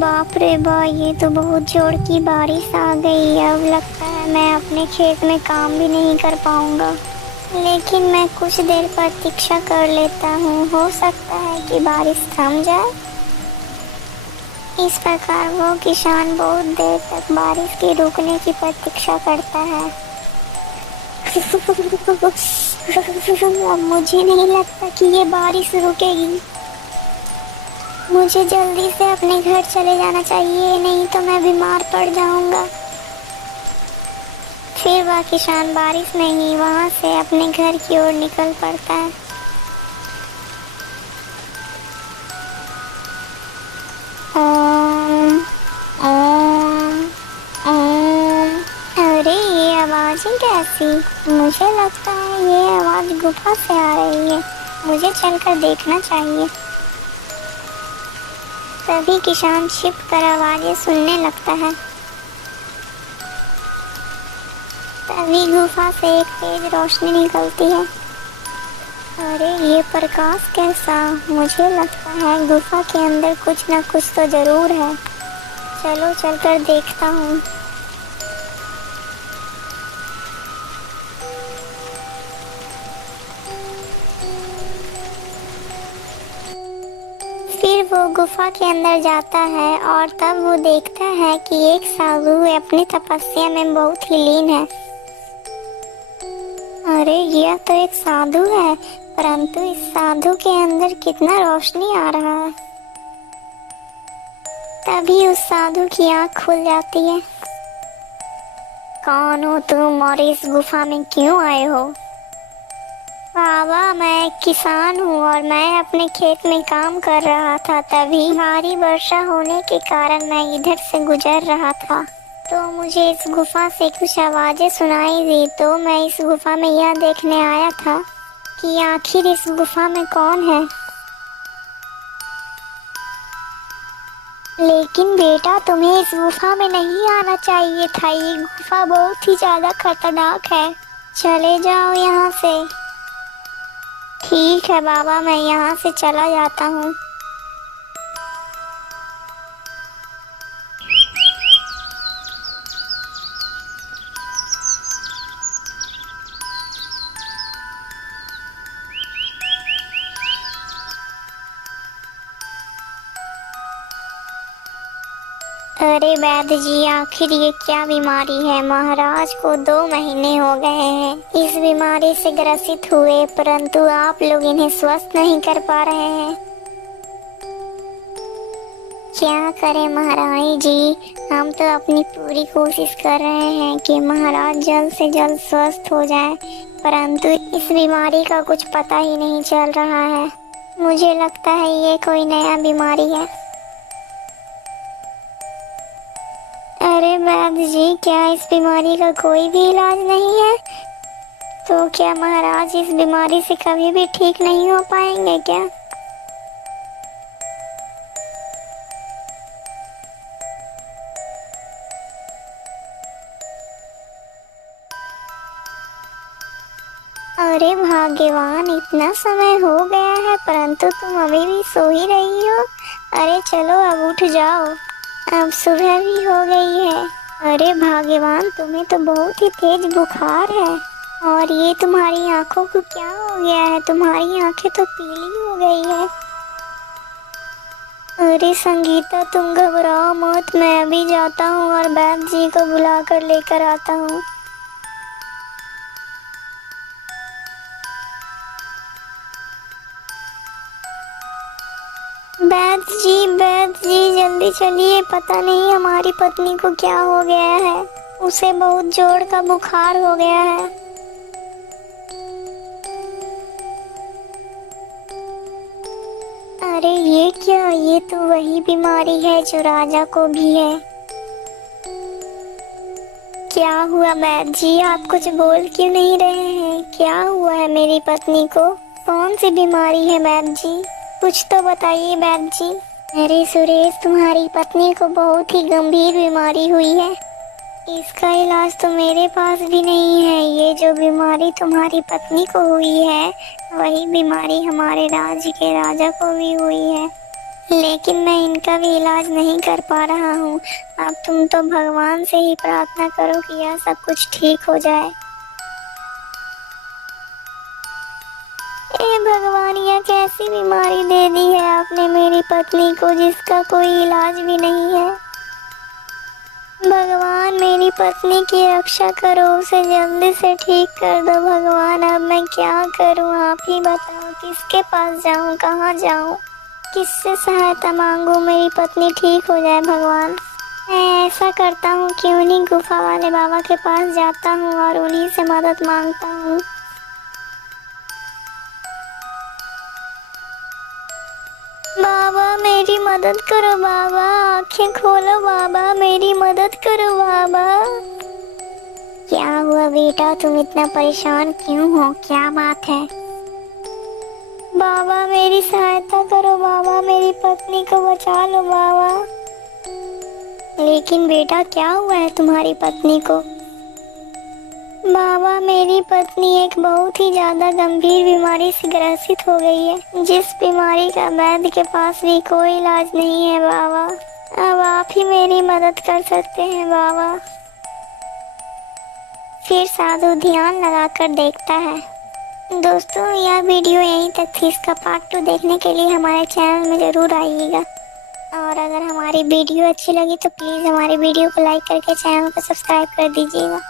बाप रे बा, ये तो बहुत जोर की बारिश आ गई। अब लगता है मैं अपने खेत में काम भी नहीं कर पाऊंगा। लेकिन मैं कुछ देर प्रतीक्षा कर लेता हूँ, हो सकता है कि बारिश थम जाए। इस प्रकार वो किसान बहुत देर तक बारिश के रुकने की प्रतीक्षा करता है। अब मुझे नहीं लगता कि ये बारिश रुकेगी। मुझे जल्दी से अपने घर चले जाना चाहिए, नहीं तो मैं बीमार पड़ जाऊंगा। फिर वह किसान बारिश में ही वहां से अपने घर की ओर निकल पड़ता है। ओम ओम ओम। अरे ये आवाज़ें कैसी? मुझे लगता है ये आवाज़ गुफा से आ रही है। मुझे चलकर देखना चाहिए। तभी किसान छिप कर आवाज़ें सुनने लगता है। तभी गुफा से एक तेज रोशनी निकलती है। अरे ये प्रकाश कैसा? मुझे लगता है गुफा के अंदर कुछ ना कुछ तो जरूर है। चलो चलकर देखता हूँ। फिर वो गुफा के अंदर जाता है और तब वो देखता है कि एक साधु अपनी तपस्या में बहुत ही लीन है। अरे यह तो एक साधु है, परंतु इस साधु के अंदर कितना रोशनी आ रहा है। तभी उस साधु की आंख खुल जाती है। कौन हो तुम और इस गुफा में क्यों आए हो? बाबा, मैं एक किसान हूँ और मैं अपने खेत में काम कर रहा था। तभी भारी वर्षा होने के कारण मैं इधर से गुजर रहा था, तो मुझे इस गुफा से कुछ आवाजें सुनाई दी। तो मैं इस गुफा में यह देखने आया था कि आखिर इस गुफा में कौन है। लेकिन बेटा, तुम्हें इस गुफा में नहीं आना चाहिए था। ये गुफा बहुत ही ज्यादा खतरनाक है। चले जाओ यहाँ से। ठीक है बाबा, मैं यहाँ से चला जाता हूँ। अरे वैद्य जी, आखिर ये क्या बीमारी है? महाराज को 2 महीने हो गए हैं इस बीमारी से ग्रसित हुए, परंतु आप लोग इन्हें स्वस्थ नहीं कर पा रहे हैं। क्या करें महारानी जी, हम तो अपनी पूरी कोशिश कर रहे हैं कि महाराज जल्द से जल्द स्वस्थ हो जाए, परंतु इस बीमारी का कुछ पता ही नहीं चल रहा है। मुझे लगता है ये कोई नया बीमारी है। अरे वैद्य जी, क्या इस बीमारी का कोई भी इलाज नहीं है? तो क्या महाराज इस बीमारी से कभी भी ठीक नहीं हो पाएंगे क्या? अरे भाग्यवान, इतना समय हो गया है परंतु तुम अभी भी सो ही रही हो। अरे चलो अब उठ जाओ, अब सुबह भी हो गई है। अरे भाग्यवान, तुम्हें तो बहुत ही तेज बुखार है और ये तुम्हारी आंखों को क्या हो गया है? तुम्हारी आंखें तो पीली हो गई है। अरे संगीता, तुम घबराओ मत, मैं अभी जाता हूँ और वैद्य जी को बुला कर लेकर आता हूँ। वैद्य जी जल्दी चलिए, पता नहीं हमारी पत्नी को क्या हो गया है। उसे बहुत जोर का बुखार हो गया है। अरे ये क्या? ये तो वही बीमारी है जो राजा को भी है। क्या हुआ वैद्य जी, आप कुछ बोल क्यों नहीं रहे हैं? क्या हुआ है मेरी पत्नी को? कौन सी बीमारी है वैद्य जी? कुछ तो बताइए वैद्य जी। अरे सुरेश, तुम्हारी पत्नी को बहुत ही गंभीर बीमारी हुई है। इसका इलाज तो मेरे पास भी नहीं है। ये जो बीमारी तुम्हारी पत्नी को हुई है, वही बीमारी हमारे राज्य के राजा को भी हुई है। लेकिन मैं इनका भी इलाज नहीं कर पा रहा हूँ। अब तुम तो भगवान से ही प्रार्थना करो कि यह सब कुछ ठीक हो जाए। ए भगवान, यह कैसी बीमारी दे दी है आपने मेरी पत्नी को, जिसका कोई इलाज भी नहीं है। भगवान, मेरी पत्नी की रक्षा करो, उसे जल्दी से ठीक कर दो। भगवान, अब मैं क्या करूं, आप ही बताओ। किसके पास जाऊं, कहाँ जाऊं, किससे सहायता मांगू, मेरी पत्नी ठीक हो जाए। भगवान, मैं ऐसा करता हूँ कि उन्हीं गुफा वाले बाबा के पास जाता हूँ और उन्हीं से मदद मांगता हूँ। बाबा, मेरी मदद करो बाबा, आंखें खोलो बाबा, मेरी मदद करो बाबा। क्या हुआ बेटा, तुम इतना परेशान क्यों हो, क्या बात है? बाबा, मेरी सहायता करो बाबा, मेरी पत्नी को बचा लो बाबा। लेकिन बेटा, क्या हुआ है तुम्हारी पत्नी को? बाबा, मेरी पत्नी एक बहुत ही ज्यादा गंभीर बीमारी से ग्रसित हो गई है, जिस बीमारी का वैद्य के पास भी कोई इलाज नहीं है बाबा। अब आप ही मेरी मदद कर सकते हैं बाबा। फिर साधु ध्यान लगाकर देखता है। दोस्तों, यह वीडियो यहीं तक थी। इसका पार्ट 2 देखने के लिए हमारे चैनल में जरूर आइएगा। और अगर हमारी वीडियो अच्छी लगी तो प्लीज़ हमारी वीडियो को लाइक करके चैनल को सब्सक्राइब कर दीजिएगा।